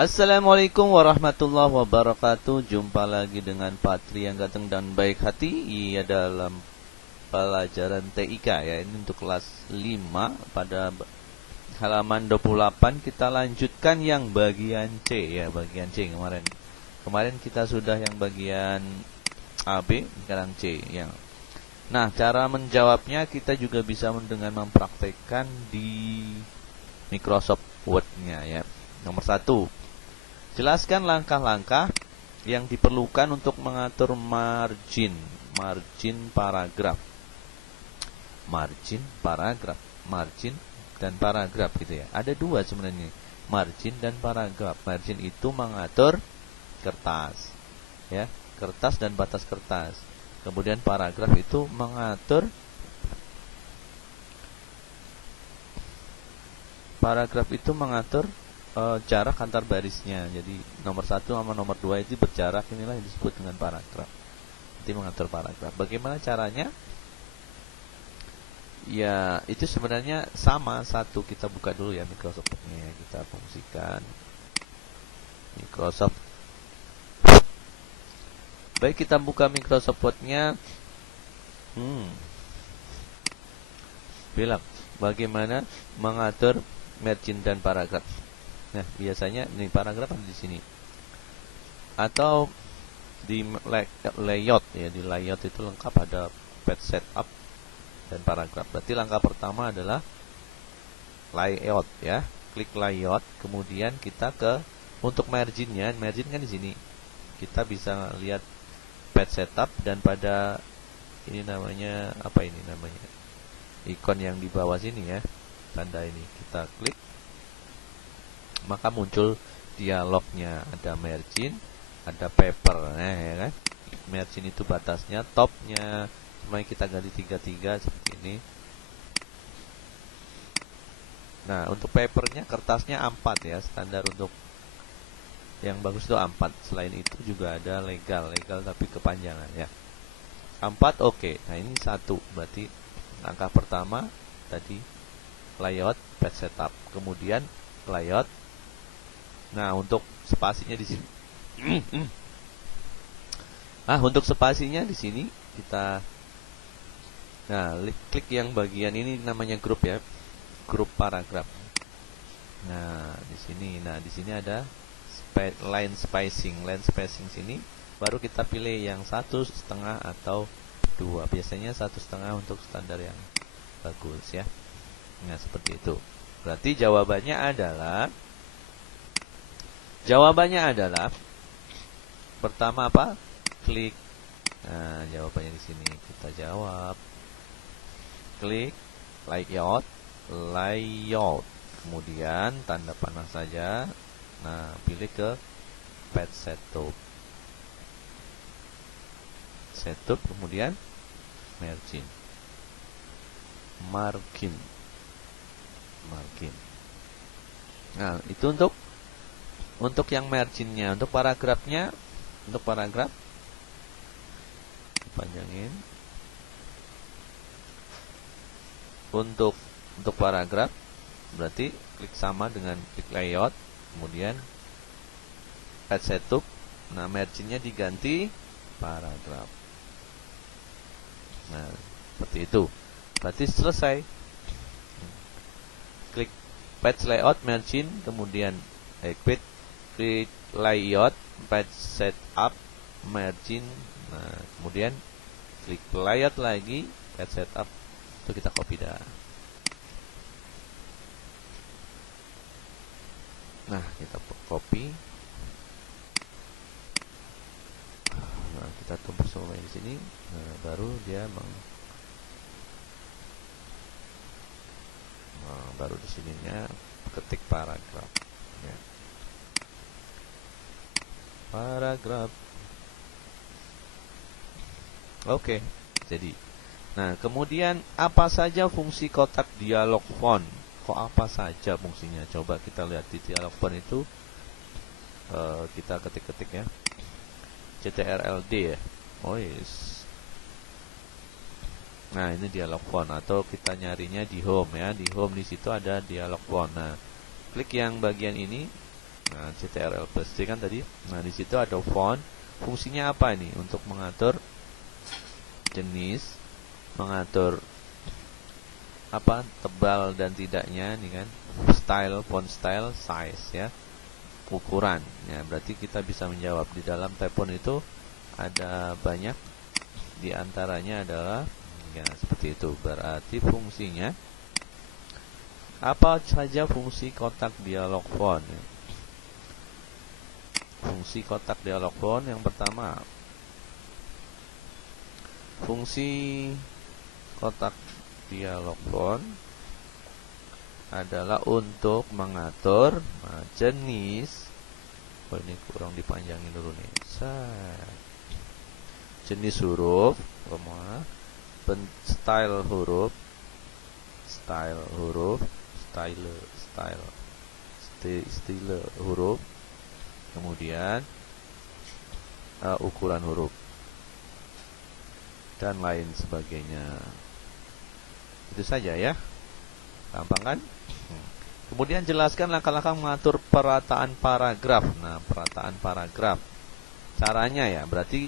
Assalamualaikum warahmatullahi wabarakatuh. Jumpa lagi dengan Patri yang ganteng dan baik hati. Ia dalam pelajaran TIK ya. Ini untuk kelas 5 pada halaman 28. Kita lanjutkan yang bagian C ya, bagian C kemarin. Kemarin kita sudah yang bagian AB, sekarang C ya. Nah, cara menjawabnya kita juga bisa dengan mempraktekkan di Microsoft Word-nya ya. Nomor 1, jelaskan langkah-langkah yang diperlukan untuk mengatur margin paragraf. Margin dan paragraf gitu ya. Ada dua sebenarnya, margin dan paragraf. Margin itu mengatur kertas, ya, kertas dan batas kertas. Kemudian paragraf itu mengatur jarak antar barisnya. Jadi nomor 1 sama nomor 2 itu berjarak, inilah yang disebut dengan paragraf. Nanti mengatur paragraf. Bagaimana caranya? Ya, itu sebenarnya sama satu. Kita buka dulu ya Microsoft-nya. Kita fungsikan Microsoft. Baik, kita buka Microsoft Word-nya. Bilang bagaimana mengatur margin dan paragraf. Nah, biasanya ini paragraf ada di sini. Atau di layout ya, di layout itu lengkap ada page setup dan paragraf. Berarti langkah pertama adalah layout ya. Klik layout, kemudian kita ke untuk marginnya, margin kan di sini. Kita bisa lihat page setup dan pada ini namanya apa ini namanya? Ikon yang di bawah sini ya. Tanda ini kita klik, maka muncul dialognya. Ada margin, ada paper, ya kan? Margin itu batasnya, topnya, semuanya kita ganti 33 seperti ini. Nah, untuk papernya, kertasnya A4 ya, standar untuk yang bagus itu A4. Selain itu juga ada legal tapi kepanjangan ya. A4 oke. Nah, ini 1, berarti langkah pertama tadi layout, page setup, kemudian layout. Nah, untuk spasinya di sini. Untuk spasinya di sini kita klik yang bagian ini namanya grup ya. Grup paragraf. Nah, di sini ada line spacing sini. Baru kita pilih yang 1,5 atau 2. Biasanya 1,5 untuk standar yang bagus ya. Nah, seperti itu. Berarti jawabannya adalah pertama apa? Klik. Nah, jawabannya di sini kita jawab. Klik layout. Kemudian tanda panah saja. Nah, pilih ke page setup. Kemudian margin. Nah, itu untuk yang marginnya. Untuk paragraf panjangin. Untuk paragraf berarti klik sama dengan klik layout, kemudian page setup. Nah, marginnya diganti paragraf. Nah, seperti itu. Berarti selesai. Klik page layout, margin, kemudian klik layout, page setup, margin. Nah, kemudian klik layout lagi, page setup. Itu kita copy dah. Nah, kita copy. Nah, kita tumpuk semua di sini. Nah, baru dia baru di sininya ketik paragraf ya. Paragraf. Oke, jadi. Nah, kemudian apa saja fungsi kotak dialog font? Kok apa saja fungsinya? Coba kita lihat di dialog font itu. Kita ketik-ketik ya. CTRL-D ya. Oh yes. Nah, ini dialog font, atau kita nyarinya di home ya. Di home di situ ada dialog font. Nah, klik yang bagian ini Nah, CTRL plus C kan tadi. Nah, di situ ada font. Fungsinya apa ini? Untuk mengatur jenis, mengatur apa tebal dan tidaknya, nih kan, style, font style, size ya, ukuran. Ya, berarti kita bisa menjawab di dalam typon itu ada banyak, di antaranya adalah ya seperti itu. Berarti fungsinya apa saja fungsi kotak dialog font ya. Fungsi kotak dialog font yang pertama, fungsi kotak dialog font adalah untuk mengatur jenis. Oh, ini kurang dipanjangin dulu nih. Jenis huruf, style huruf, style huruf, kemudian ukuran huruf dan lain sebagainya. Itu saja ya, gampang kan? Kemudian jelaskan langkah-langkah mengatur perataan paragraf. Nah, perataan paragraf caranya ya, berarti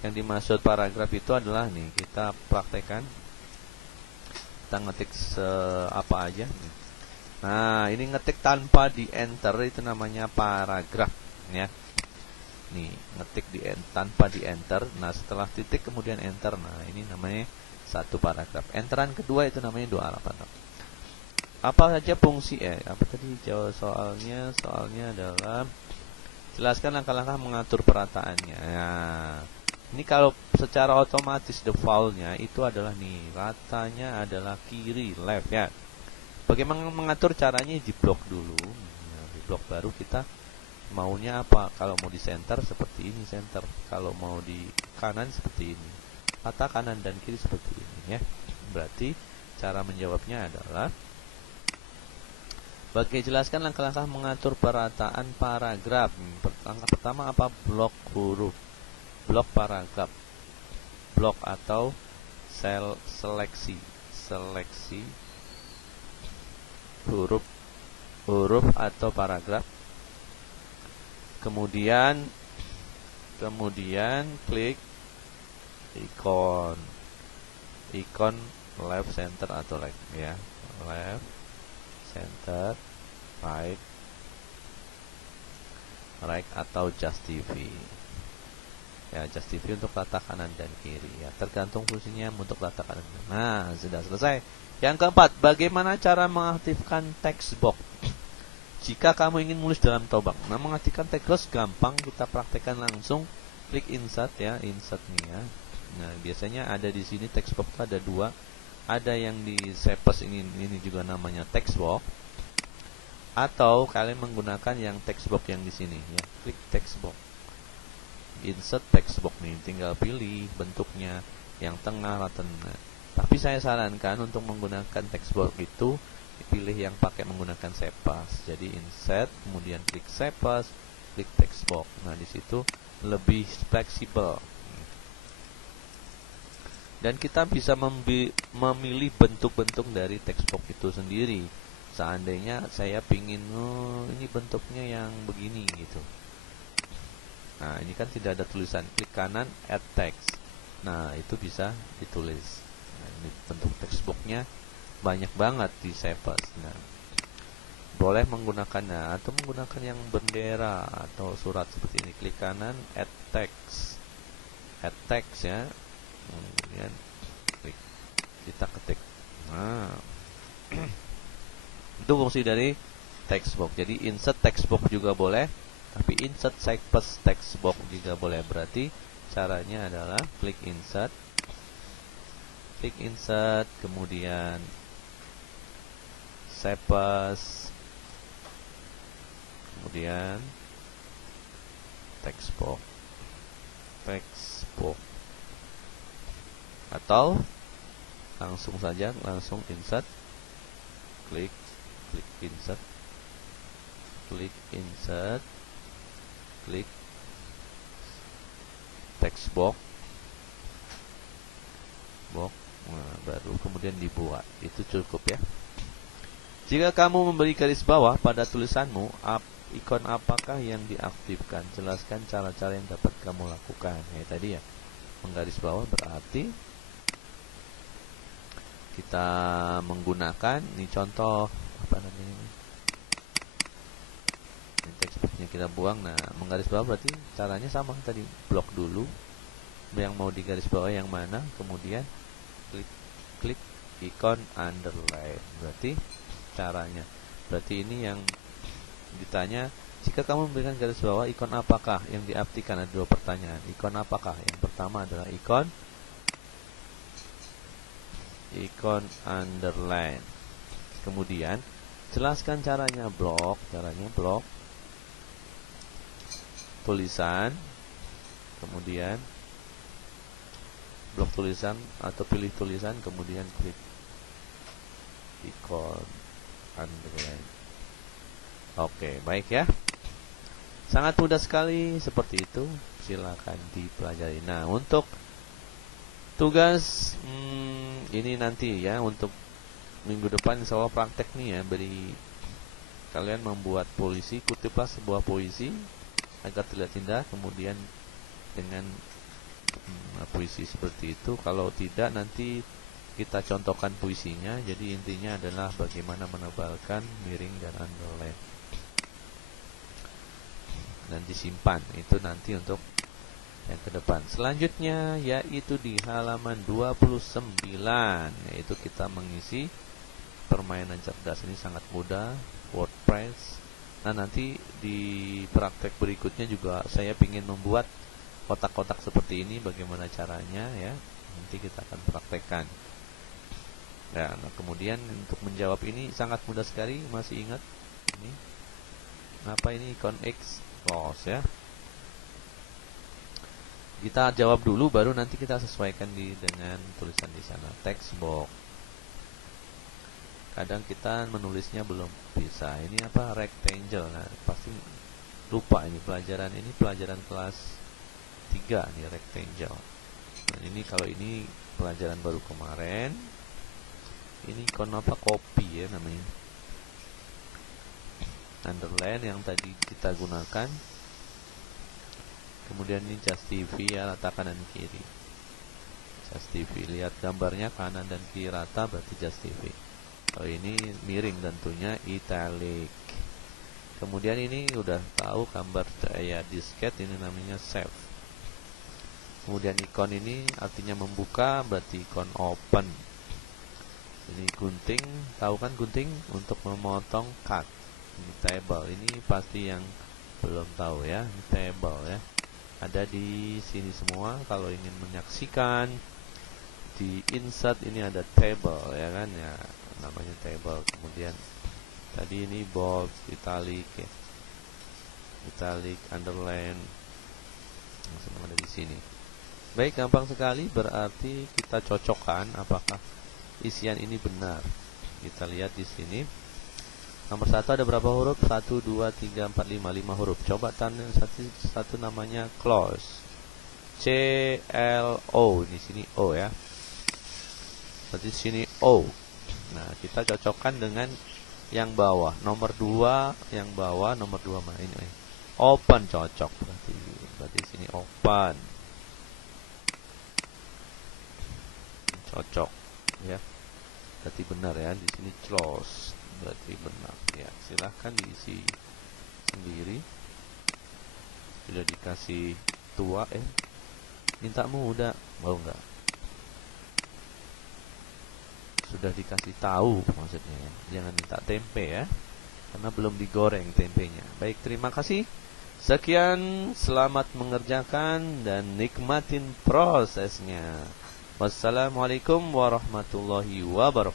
yang dimaksud paragraf itu adalah nih, kita praktekkan. Kita ngetik apa aja. Nah, ini ngetik tanpa di enter itu namanya paragraf ya. Nih, ngetik tanpa di enter. Nah, setelah titik kemudian enter. Nah, ini namanya satu paragraf. Enteran kedua itu namanya dua paragraf. Apa saja fungsi apa tadi jawab soalnya? Soalnya adalah jelaskan langkah-langkah mengatur perataannya. Nah, ini kalau secara otomatis defaultnya itu adalah nih, ratanya adalah kiri, left ya. Bagaimana mengatur caranya? Di blok dulu. Nah, di blok baru kita maunya apa. Kalau mau di center seperti ini center, kalau mau di kanan seperti ini, rata kanan dan kiri seperti ini ya. Berarti cara menjawabnya adalah jelaskan langkah-langkah mengatur perataan paragraf. Langkah pertama apa? Blok huruf, blok paragraf, blok atau seleksi huruf atau paragraf. Kemudian klik ikon left, center atau right ya, left, center, right atau just TV ya, just TV untuk rata kanan dan kiri ya, tergantung fungsinya untuk rata kanan. Nah, sudah selesai. Yang keempat, bagaimana cara mengaktifkan text box jika kamu ingin menulis dalam tobak. Nah, mengaktifkan text box gampang, kita praktekkan langsung. Klik insert ya, insert nih ya. Nah, biasanya ada di sini text box ada dua. Ada yang di Shapes ini juga namanya text box, atau kalian menggunakan yang text box yang di sini ya. Klik text box, insert text box nih, tinggal pilih bentuknya, yang tengah atau tengah. Tapi saya sarankan untuk menggunakan text box itu pilih yang pakai menggunakan Shapes. Jadi insert, kemudian klik Shapes, klik text box. Nah, di situ lebih fleksibel. Dan kita bisa memilih bentuk-bentuk dari text box itu sendiri. Seandainya saya pingin ini bentuknya yang begini gitu. Nah, ini kan tidak ada tulisan, klik kanan add text. Nah, itu bisa ditulis. Nah, ini bentuk text box-nya banyak banget di Shapes. Nah, boleh menggunakannya atau menggunakan yang bendera atau surat seperti ini. Klik kanan add text ya. Kemudian klik, kita ketik. Nah, itu fungsi dari text box. Jadi insert text box juga boleh, tapi insert Shapes text box juga boleh. Berarti caranya adalah klik insert, kemudian Shapes, kemudian text box, atau langsung saja insert, klik insert, klik text box, nah, baru kemudian dibuat. Itu cukup ya. Jika kamu memberi garis bawah pada tulisanmu, ikon apakah yang diaktifkan? Jelaskan cara-cara yang dapat kamu lakukan. Ya tadi ya, menggaris bawah berarti kita menggunakan, ini contoh apa namanya ini, teksnya kita buang. Nah, menggaris bawah berarti caranya sama tadi, blok dulu yang mau digaris bawah yang mana, kemudian klik ikon underline. Berarti caranya, berarti ini yang ditanya, jika kamu memberikan garis bawah, ikon apakah yang diartikan? Ada dua pertanyaan. Ikon apakah? Yang pertama adalah ikon underline. Kemudian jelaskan caranya, blok tulisan, kemudian blok tulisan atau pilih tulisan, kemudian klik ikon underline. Oke, baik ya. Sangat mudah sekali seperti itu. Silakan dipelajari. Nah, untuk tugas ini nanti ya, untuk minggu depan insya Allah praktek nih ya, beri kalian membuat puisi. Kutiplah sebuah puisi agar terlihat indah, kemudian dengan puisi seperti itu. Kalau tidak, nanti kita contohkan puisinya. Jadi intinya adalah bagaimana menebalkan miring dan underline dan disimpan. Itu nanti untuk yang ke depan. Selanjutnya yaitu di halaman 29, yaitu kita mengisi permainan cerdas. Ini sangat mudah, WordPress. Nah, nanti di praktek berikutnya juga saya ingin membuat kotak-kotak seperti ini. Bagaimana caranya ya, nanti kita akan praktekkan. Nah, kemudian untuk menjawab ini sangat mudah sekali. Masih ingat ini apa ini, ikon X close ya. Kita jawab dulu, baru nanti kita sesuaikan dengan tulisan di sana, text box. Kadang kita menulisnya belum bisa. Ini apa, rectangle. Nah, pasti lupa ini pelajaran kelas 3 nih, rectangle. Nah, ini kalau ini pelajaran baru kemarin. Ini ikon apa, copy ya namanya. Underline yang tadi kita gunakan. Kemudian ini Just TV ya, rata kanan kiri. Just TV, lihat gambarnya kanan dan kiri rata, berarti Just TV. Kalau ini miring tentunya italic. Kemudian ini udah tahu gambar ya disket, ini namanya save. Kemudian ikon ini artinya membuka, berarti ikon open. Ini gunting, tahu kan gunting untuk memotong, cut. Ini table, ini pasti yang belum tahu ya, ini table ya. Ada di sini semua. Kalau ingin menyaksikan di insert, ini ada table ya kan ya, namanya table. Kemudian tadi ini bold, italic ya, italic, underline, semua ada di sini. Baik, gampang sekali. Berarti kita cocokkan apakah isian ini benar. Kita lihat di sini. Nomor 1 ada berapa huruf? 1, 2, 3, 4, 5 huruf. Coba tanda satu namanya close. C-L-O. Di sini O ya. Berarti di sini O. Nah, kita cocokkan dengan yang bawah. Nomor 2 yang bawah, nomor 2 mana ini? Open cocok berarti. Berarti di sini open. Cocok ya. Berarti benar ya. Di sini close. Berarti benar ya. Silahkan diisi sendiri. Sudah dikasih tua minta muda, mau enggak? Sudah dikasih tahu maksudnya ya. Jangan minta tempe ya, karena belum digoreng tempenya. Baik, terima kasih. Sekian, selamat mengerjakan dan nikmatin prosesnya. Wassalamualaikum warahmatullahi wabarakatuh.